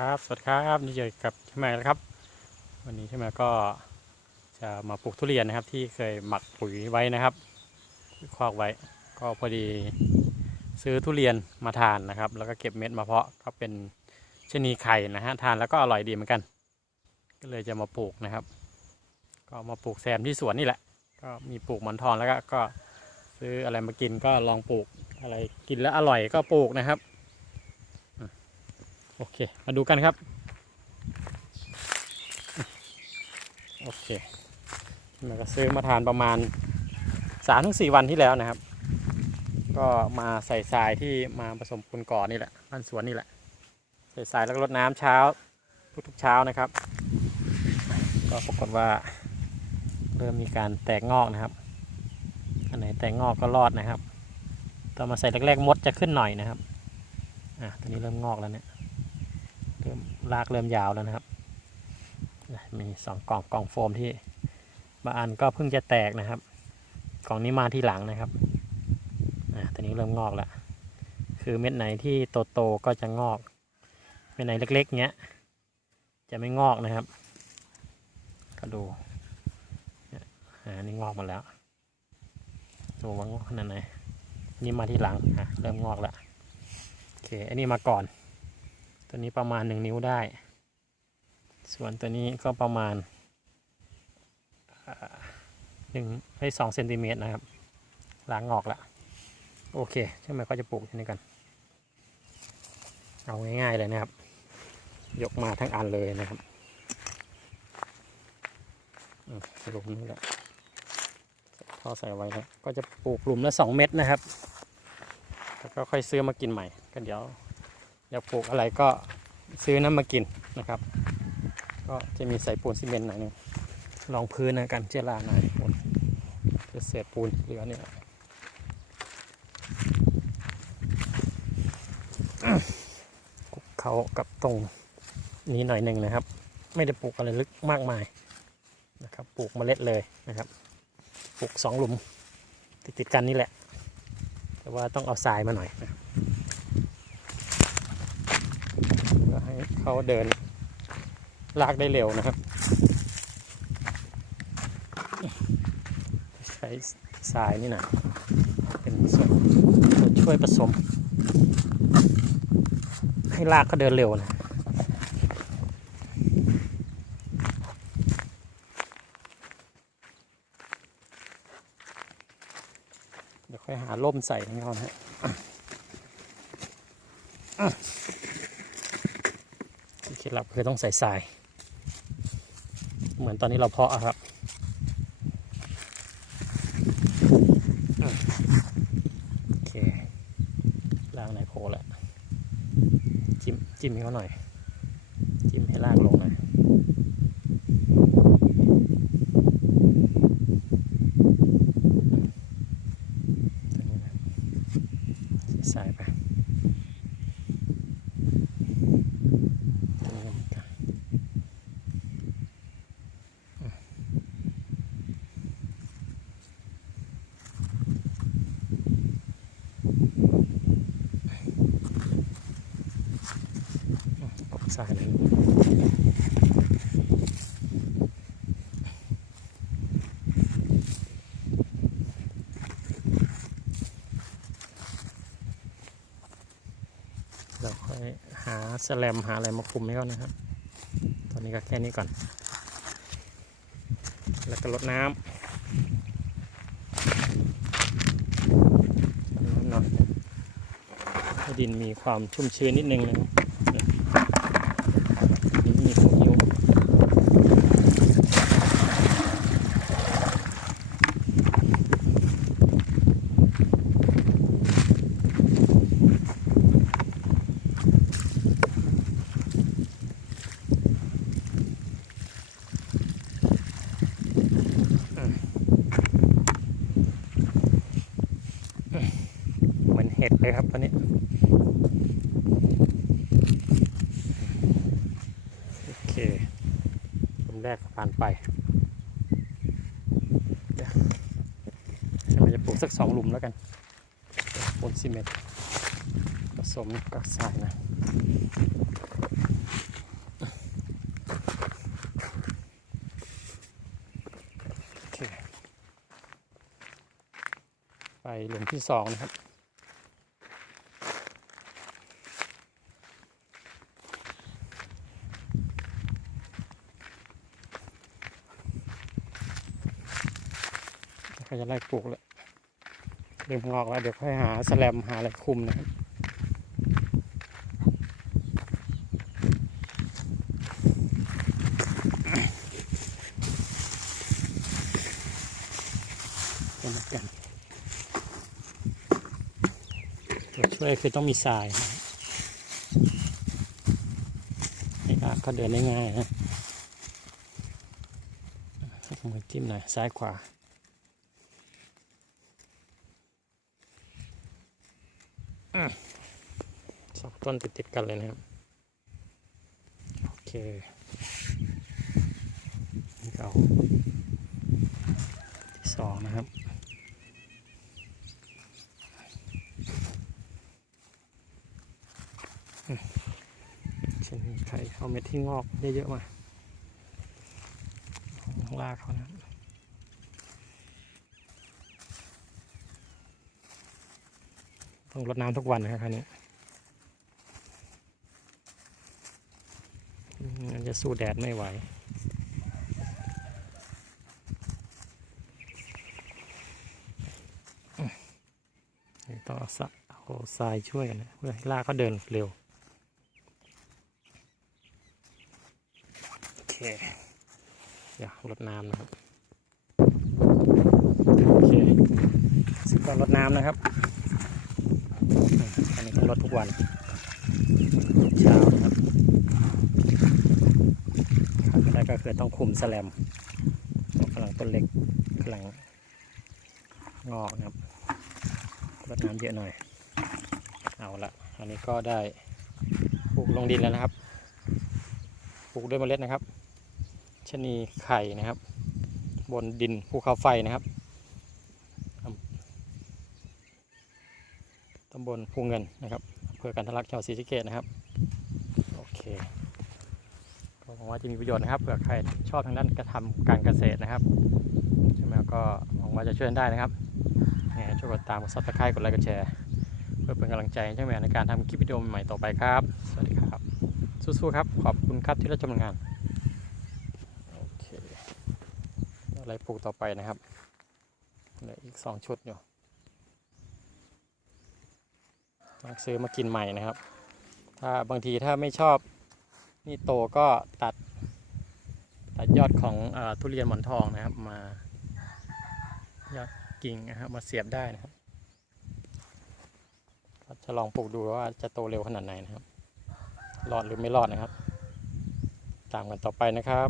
ครับสวัสดีครับนี่เจอกับใช่ไหมแล้วครับ วันนี้ใช่ไหมก็จะมาปลูกทุเรียนนะครับที่เคยหมักปุ๋ยไว้นะครับคอกไว้ ก็พอดีซื้อทุเรียนมาทานนะครับ แล้วก็เก็บเม็ดมาเพาะก็เป็นชนีไข่นะฮะทานแล้วก็อร่อยดีเหมือนกัน ก็เลยจะมาปลูกนะครับ ก็มาปลูกแซมที่สวนนี่แหละ ก็มีปลูกหมอนทองแล้วก็ก็ซื้ออะไรมากินก็ลองปลูกอะไรกินแล้วอร่อยก็ปลูกนะครับ โอเค มาดูกันครับ โอเคมันก็ซื้อมาทานประมาณสามถึงสี่วันที่แล้วนะครับ ก็มาใส่ทรายที่มาผสมปูนก่อนนี่แหละบ้านสวนนี่แหละ ใส่ทรายแล้วรดน้ำเช้า ทุกๆเช้านะครับ ก็ปรากฏว่าเริ่มมีการแตกงอกนะครับ อันไหนแตกงอกก็รอดนะครับตอนมาใส่แรกๆมดจะขึ้นหน่อยนะครับ อะตอนนี้เริ่มงอกแล้วเนี่ย เริ่มรากเริ่มยาวแล้วนะครับมีสองกล่องกล่องโฟมที่บางอันก็เพิ่งจะแตกนะครับ กล่องนี้มาที่หลังนะครับอะตอนนี้เริ่มงอกแล้วคือเม็ดไหนที่โตๆก็จะงอกเม็ดไหนเล็กๆเงี้ยจะไม่งอกนะครับ ก็ดูอ่านี่งอกมาแล้วดูว่างอกขนาดไหนนี่มาที่หลังอะเริ่มงอกแล้วโอเคอันนี้มาก่อน ตัวนี้ประมาณหนึ่งนิ้วได้ ส่วนตัวนี้ก็ประมาณหนึ่งให้สองเซนติเมตรนะครับล้างออกละโอเคใช่ไหมก็จะปลูกที่นี่กัน เอาง่ายๆเลยนะครับ ยกมาทั้งอันเลยนะครับหลุมนี่แหละท่อใส่ไว้แล้วก็จะปลูกหลุมละสองเม็ดนะครับ แล้วก็ค่อยซื้อมากินใหม่ก็เดี๋ยว อยากปลูกอะไรก็ซื้อน้ำมากินนะครับ ก็จะมีใส่ปูนซีเมนต์หน่อยหนึงรองพื้นนะกันเจลาหน่อยปูนจะเศษปูนเหลือเนี่ยคุกเขากับตรงนี้หน่อยหนึ่งนะครับ ไม่ได้ปลูกอะไรลึกมากมายนะครับ ปลูกเมล็ดเลยนะครับ ปลูกสองหลุมติดติดกันนี่แหละ แต่ว่าต้องเอาทรายมาหน่อยนะ เพื่อให้ เขาเดินลากได้เร็วนะครับ ใช้ทรายนี่นะเป็นส่วนช่วยผสม ให้ลากเขาเดินเร็วนะเดี๋ยวค่อยหาร่มใส่ให้เขานะฮะ ล็ดลับคือต้องใส่ทราย เหมือนตอนนี้เราเพาะครับโอเคล่างไหนโผล่แล้วจิ้มจิ้มให้เขาหน่อย จิ้มให้ล่างลงหน่อยตรงนี้นะใส่ทรายไป สายเลยเราค่อยหาแสแลมหาอะไรมาคุมให้เขานะครับ ตอนนี้ก็แค่นี้ก่อน แล้วก็ลดน้ำดน้ำหน่อยให้ดินมีความชุ่มชื้นนิดนึงนะครับ ไปครับตอนนี้โอเคลมแรกผ่านไปเดี๋ยวเราจะปลูกสักสองหลุมแล้วกันปูนซีเมนต์ผสมกับทรายนะไปหลุมที่สองนะครับ จะไล่ปลูกแล้วเริ่มงอกแล้ว เดี๋ยวค่อยหาแสแลมหาอะไรคุมนะครับเป็นเหมือนกันตัวช่วยคือต้องมีทรายนะให้รากเขาเดินได้ง่ายนะมือจิ้มหน่อยซ้ายขวา อืมสอง ต้นติดติดๆกันเลยนะครับ โอเคนี่ก็เอาที่สองนะครับเช่นไข่เอาเม็ดที่งอกเยอะๆมาลากเขานะต้องรดน้ำทุกวันนะครับครานี้ จะสู้แดดไม่ไหว ต้องเอาสะเอาทรายช่วยกันนะเพื่อให้ลากเขาเดินเร็ว โอเค เดี๋ยวรดน้ำนะครับ โอเคสิบก่อนรดน้ำนะครับ อันนี้ต้องลดทุกวันเช้านะครับขาดไม่ได้ ก็คือต้องคุมแสลมกำลังต้นเล็กกำลังงอกนะครับลดน้ำเยอะหน่อย เอาละอันนี้ก็ได้ปลูกลงดินแล้วนะครับ ปลูกด้วยเมล็ดนะครับชะนีไข่นะครับ บนดินภูเขาไฟนะครับตำบลภูเงินนะครับอำเภอกันทลักจังหวัดศรีสะเกษนะครับ โอเค ว่าจะมีประโยชน์นะครับเผื่อใครชอบทางด้านการทำการเกษตรนะครับใช่ไหมก็หวังว่าจะช่วยกันได้นะครับช่วยกดตามกดซับสไครต์กดไลค์กดแชร์เพื่อเป็นกำลังใจให้เจ้าแมวในการทำคลิปวิดีโอใหม่ต่อไปครับ สวัสดีครับ สู้ๆครับ ขอบคุณครับที่รับชมงานโอเคอะไรปลูกต่อไปนะครับเหลืออีกสองชุดอยู่ต้องซื้อมากินใหม่นะครับ ถ้าบางทีถ้าไม่ชอบ นี่โตก็ตัด ตัดยอดของอทุเรียนหมอนทองนะครับ มายอดกิ่งนะครับมาเสียบได้นะครับจะลองปลูกดูว่าจะโตเร็วขนาดไหนนะครับรอดหรือไม่รอดนะครับ ตามกันต่อไปนะครับ